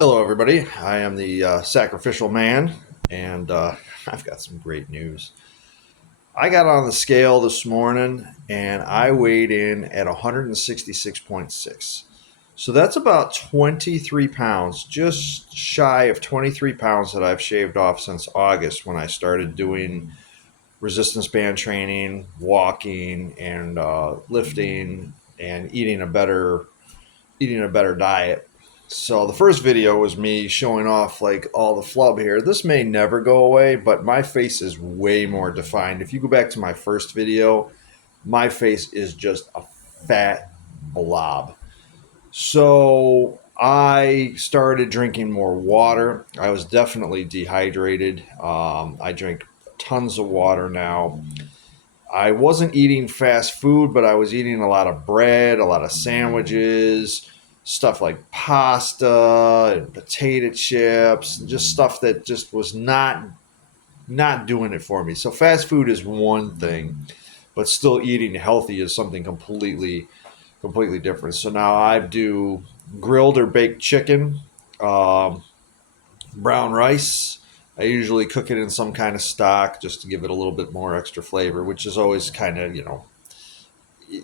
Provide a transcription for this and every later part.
Hello, everybody. I am the sacrificial man, and I've got some great news. I got on the scale this morning, and I weighed in at 166.6. So that's about 23 pounds, just shy of 23 pounds that I've shaved off since August when I started doing resistance band training, walking, and lifting, and eating a better diet. So the first video was me showing off like all the flub here. This may never go away, but my face is way more defined. If you go back to my first video, my face is just a fat blob. So I started drinking more water. I was definitely dehydrated. I drink tons of water now. I wasn't eating fast food, but I was eating a lot of bread, a lot of sandwiches, stuff like pasta and potato chips, just stuff that just was not doing it for me. So fast food is one thing, but still eating healthy is something completely different. So now I do grilled or baked chicken, um, brown rice. I usually cook it in some kind of stock just to give it a little bit more extra flavor, which is always kind of,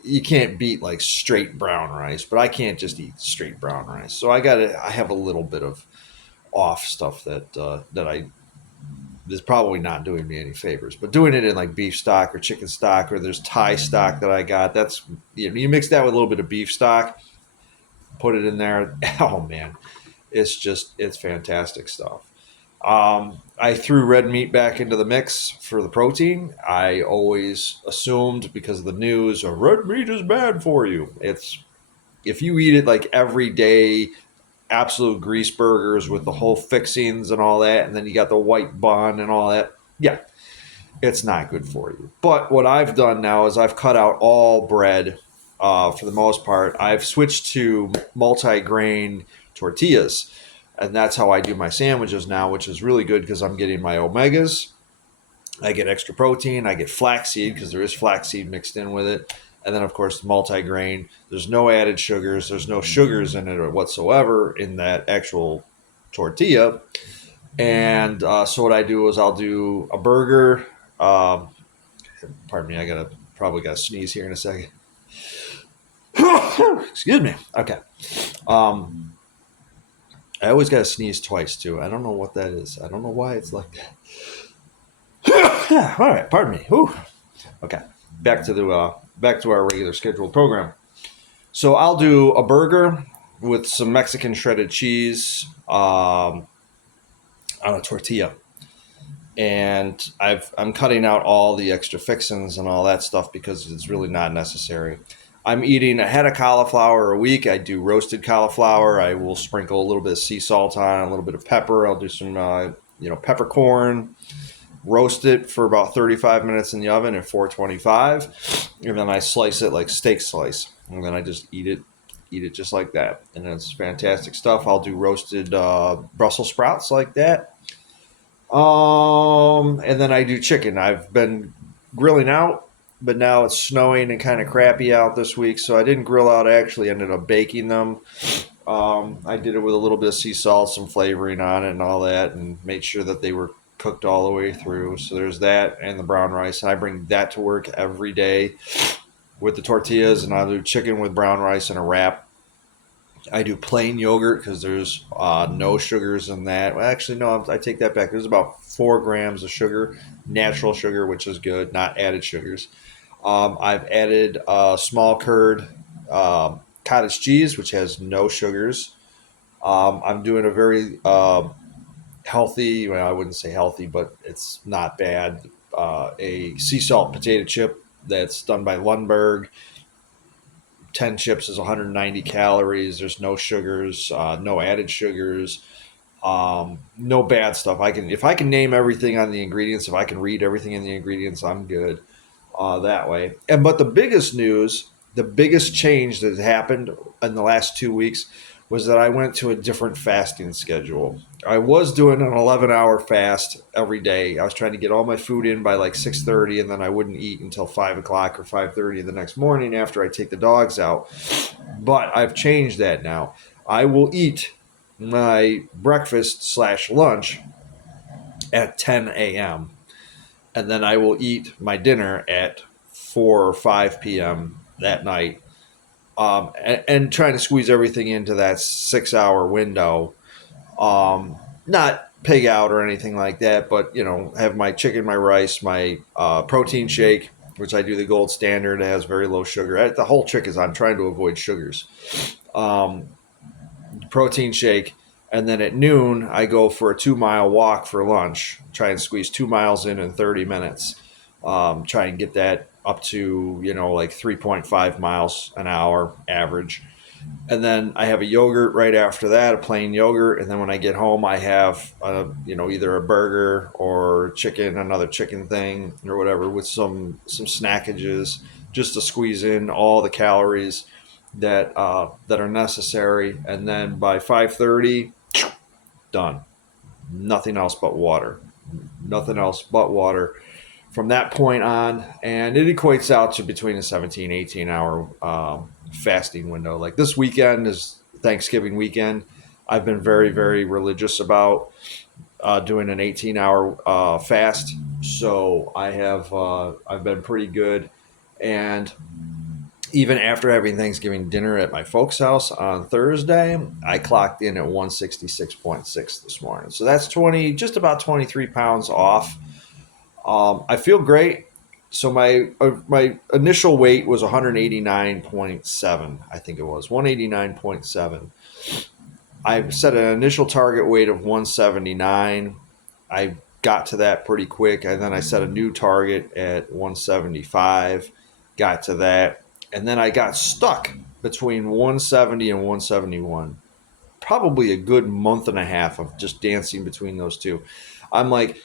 you can't beat like straight brown rice, but I can't just eat straight brown rice. So I have a little bit of off stuff that I is probably not doing me any favors. But doing it in like beef stock or chicken stock, or there's Thai stock that I got. That's you mix that with a little bit of beef stock, put it in there. Oh man, it's fantastic stuff. I threw red meat back into the mix for the protein. I always assumed because of the news, red meat is bad for you. It's if you eat it like every day, absolute grease burgers with the whole fixings and all that, and then you got the white bun and all that. Yeah, it's not good for you. But what I've done now is I've cut out all bread for the most part. I've switched to multi-grain tortillas, and that's how I do my sandwiches now, which is really good because I'm getting my omegas. I get extra protein. I get flaxseed because there is flaxseed mixed in with it. And then, of course, multi-grain. There's no added sugars. There's no sugars in it or whatsoever in that actual tortilla. And so what I do is I'll do a burger. Um, Pardon me, probably got to sneeze here in a second. Excuse me. Okay. Um, I always got to sneeze twice too. I don't know what that is. I don't know why it's like that. All right. Pardon me. Whew. Okay. Back to our regular scheduled program. So I'll do a burger with some Mexican shredded cheese on a tortilla, and I'm cutting out all the extra fixings and all that stuff because it's really not necessary. I'm eating a head of cauliflower a week. I do roasted cauliflower. I will sprinkle a little bit of sea salt on, a little bit of pepper. I'll do some peppercorn. Roast it for about 35 minutes in the oven at 425, and then I slice it like steak slice, and then I just eat it just like that, and it's fantastic stuff. I'll do roasted Brussels sprouts like that. And then I do chicken. I've been grilling out, but now it's snowing and kind of crappy out this week, so I didn't grill out. I actually ended up baking them. I did it with a little bit of sea salt, some flavoring on it, and all that, and made sure that they were cooked all the way through. So there's that and the brown rice. And I bring that to work every day with the tortillas, and I do chicken with brown rice and a wrap. I do plain yogurt because there's no sugars in that. Well, actually, no, I take that back. There's about 4 grams of sugar, natural sugar, which is good, not added sugars. I've added small curd cottage cheese, which has no sugars. I'm doing a very healthy, well, I wouldn't say healthy, but it's not bad. A sea salt potato chip that's done by Lundberg. 10 chips is 190 calories. There's no sugars, no added sugars, no bad stuff. If I can name everything on the ingredients, if I can read everything in the ingredients, I'm good that way. But the biggest news, the biggest change that happened in the last 2 weeks was that I went to a different fasting schedule. I was doing an 11-hour fast every day. I was trying to get all my food in by like 6:30, and then I wouldn't eat until 5 o'clock or 5:30 the next morning after I take the dogs out. But I've changed that now. I will eat my breakfast slash lunch at 10 a.m. And then I will eat my dinner at 4 or 5 p.m. that night, and trying to squeeze everything into that 6 hour window. Not pig out or anything like that, but have my chicken, my rice, my protein shake, which I do the gold standard. It has very low sugar. The whole trick is I'm trying to avoid sugars. Um, Protein shake, and then at noon I go for a 2 mile walk for lunch. Try and squeeze 2 miles in 30 minutes. Try and get that up to like 3.5 miles an hour average. And then I have a yogurt right after that, a plain yogurt. And then when I get home, I have either a burger or chicken, another chicken thing or whatever, with some snackages, just to squeeze in all the calories that are necessary. And then by 5:30, done. Nothing else but water. Nothing else but water from that point on. And it equates out to between a 17, 18 hour fasting window. Like this weekend is Thanksgiving weekend. I've been very, very religious about doing an 18-hour fast. So I've been pretty good. And even after having Thanksgiving dinner at my folks' house on Thursday, I clocked in at 166.6 this morning. So that's just about 23 pounds off. I feel great. So my initial weight was 189.7. I think it was 189.7. I set an initial target weight of 179. I got to that pretty quick, and then I set a new target at 175. Got to that, and then I got stuck between 170 and 171. Probably a good month and a half of just dancing between those two. I'm like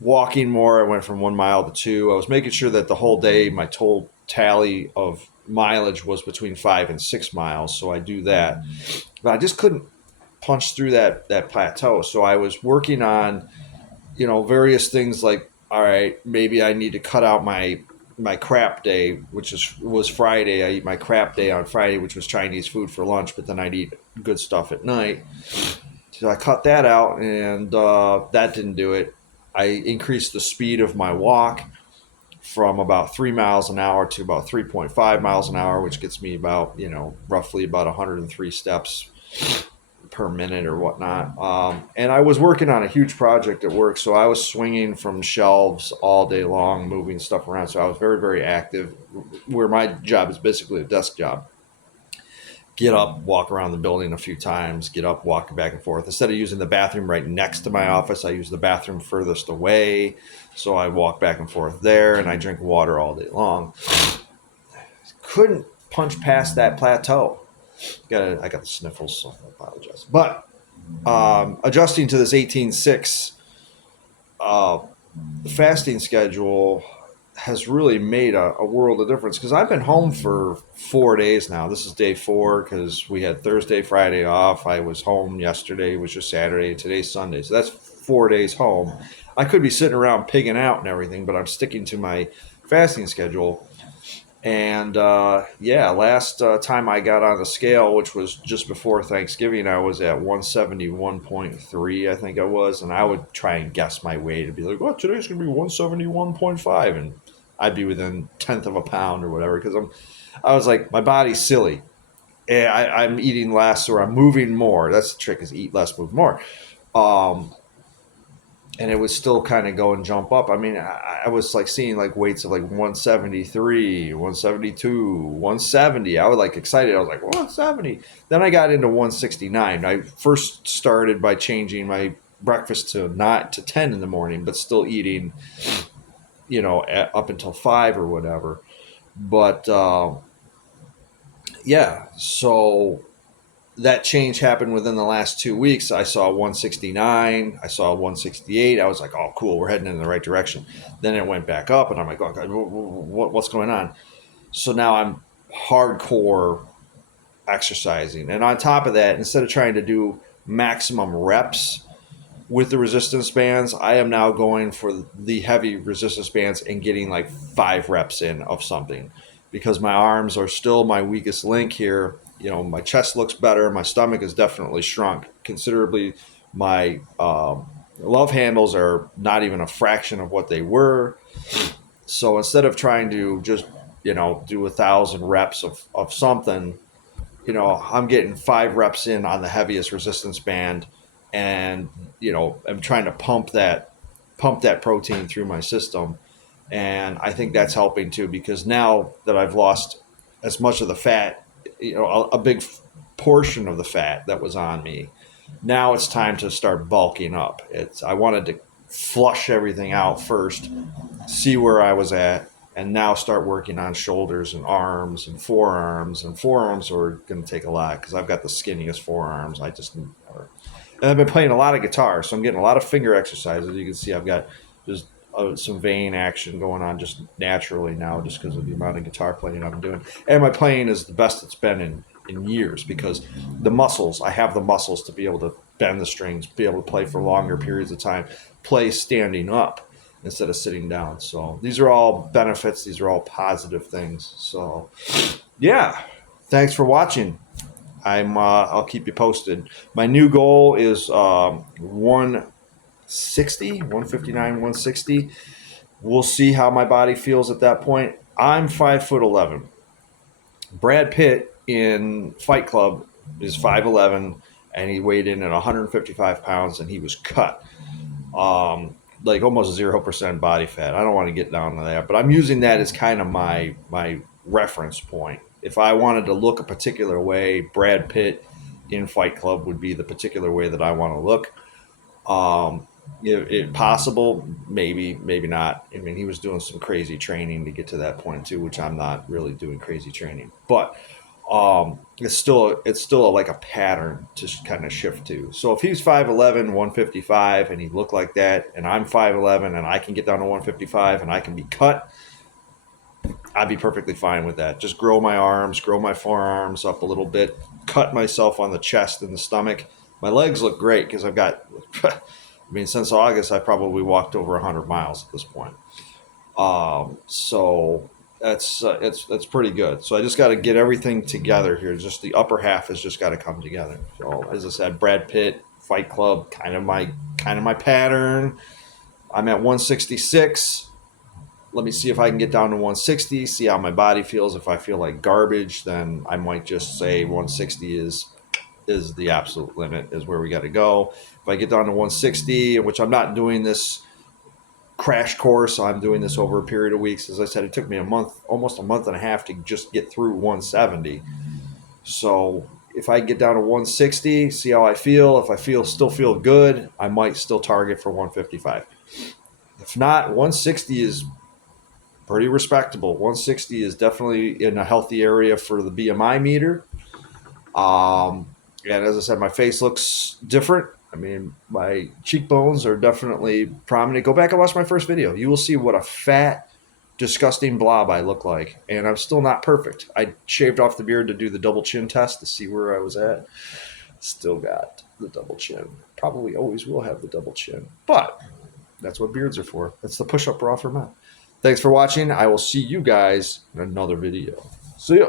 walking more. I went from 1 mile to 2. I was making sure that the whole day my total tally of mileage was between 5 and 6 miles. So I do that, but I just couldn't punch through that plateau. So I was working on various things like, all right, maybe I need to cut out my crap day, which was Friday. I eat my crap day on Friday, which was Chinese food for lunch, but then I'd eat good stuff at night. So I cut that out, and that didn't do it. I increased the speed of my walk from about 3 miles an hour to about 3.5 miles an hour, which gets me about, roughly about 103 steps per minute or whatnot. And I was working on a huge project at work, so I was swinging from shelves all day long, moving stuff around. So I was very, very active, where my job is basically a desk job. Get up, walk around the building a few times, get up, walk back and forth. Instead of using the bathroom right next to my office, I use the bathroom furthest away. So I walk back and forth there, and I drink water all day long. Couldn't punch past that plateau. I got the sniffles, so I apologize. But adjusting to this 18-6 fasting schedule has really made a world of difference, because I've been home for 4 days now. This is day 4 because we had Thursday, Friday off. I was home yesterday, which was Saturday, and today's Sunday. So that's 4 days home. I could be sitting around pigging out and everything, but I'm sticking to my fasting schedule. And last time I got on the scale, which was just before Thanksgiving, I was at 171.3, I think I was. And I would try and guess my weight and be like, well, today's going to be 171.5. And I'd be within 1/10 of a pound or whatever, because I was like, my body's silly. I'm eating less, or I'm moving more. That's the trick, is eat less, move more. And it was still kind of go and jump up. I mean, I was like seeing like weights of like 173, 172, 170. I was like excited. I was like, 170. Then I got into 169. I first started by changing my breakfast to not to 10 in the morning, but still eating, up until 5 or whatever. But so that change happened within the last 2 weeks. I saw 169. I saw 168. I was like, oh, cool. We're heading in the right direction. Then it went back up, and I'm like, oh, God, what's going on? So now I'm hardcore exercising. And on top of that, instead of trying to do maximum reps with the resistance bands, I am now going for the heavy resistance bands and getting like 5 reps in of something, because my arms are still my weakest link here. My chest looks better. My stomach is definitely shrunk. considerably. My love handles are not even a fraction of what they were. So instead of trying to just, do 1,000 reps of something, I'm getting 5 reps in on the heaviest resistance band, and I'm trying to pump that protein through my system, and I think that's helping too, because now that I've lost as much of the fat, a big portion of the fat that was on me, now it's time to start bulking up. I wanted to flush everything out first, see where I was at, and now start working on shoulders and arms and forearms. And forearms are going to take a lot because I've got the skinniest forearms. And I've been playing a lot of guitar, so I'm getting a lot of finger exercises. You can see I've got just some vein action going on just naturally now, just because of the amount of guitar playing I've been doing. And my playing is the best it's been in years, because I have the muscles to be able to bend the strings, be able to play for longer periods of time, play standing up instead of sitting down. So these are all benefits. These are all positive things. So yeah, thanks for watching. I'll keep you posted. My new goal is 160, 159, 160. We'll see how my body feels at that point. I'm 5'11". Brad Pitt in Fight Club is 5'11", and he weighed in at 155 pounds, and he was cut. Like almost 0% body fat. I don't want to get down to that, but I'm using that as kind of my reference point. If I wanted to look a particular way, Brad Pitt in Fight Club would be the particular way that I want to look. If possible, maybe not. I mean, he was doing some crazy training to get to that point too, which I'm not really doing crazy training, but it's still like a pattern to kind of shift to. So if he's 5'11", 155, and he looked like that, and I'm 5'11", and I can get down to 155, and I can be cut, I'd be perfectly fine with that. Just grow my arms, grow my forearms up a little bit, cut myself on the chest and the stomach. My legs look great because I've got, I mean, since August, I probably walked over 100 miles at this point. So it's pretty good. So I just got to get everything together here. Just the upper half has just got to come together. So as I said, Brad Pitt, Fight Club, kind of my pattern. I'm at 166. Let me see if I can get down to 160, see how my body feels. If I feel like garbage, then I might just say 160 is the absolute limit, is where we got to go. If I get down to 160, which I'm not doing this crash course, I'm doing this over a period of weeks. As I said, it took me almost a month and a half to just get through 170. So if I get down to 160, see how I feel. If I still feel good, I might still target for 155. If not, 160 is pretty respectable. 160 is definitely in a healthy area for the BMI meter. And as I said, my face looks different. I mean, my cheekbones are definitely prominent. Go back and watch my first video. You will see what a fat, disgusting blob I look like. And I'm still not perfect. I shaved off the beard to do the double chin test to see where I was at. Still got the double chin. Probably always will have the double chin. But that's what beards are for. That's the push-up bra for men. Thanks for watching. I will see you guys in another video. See ya.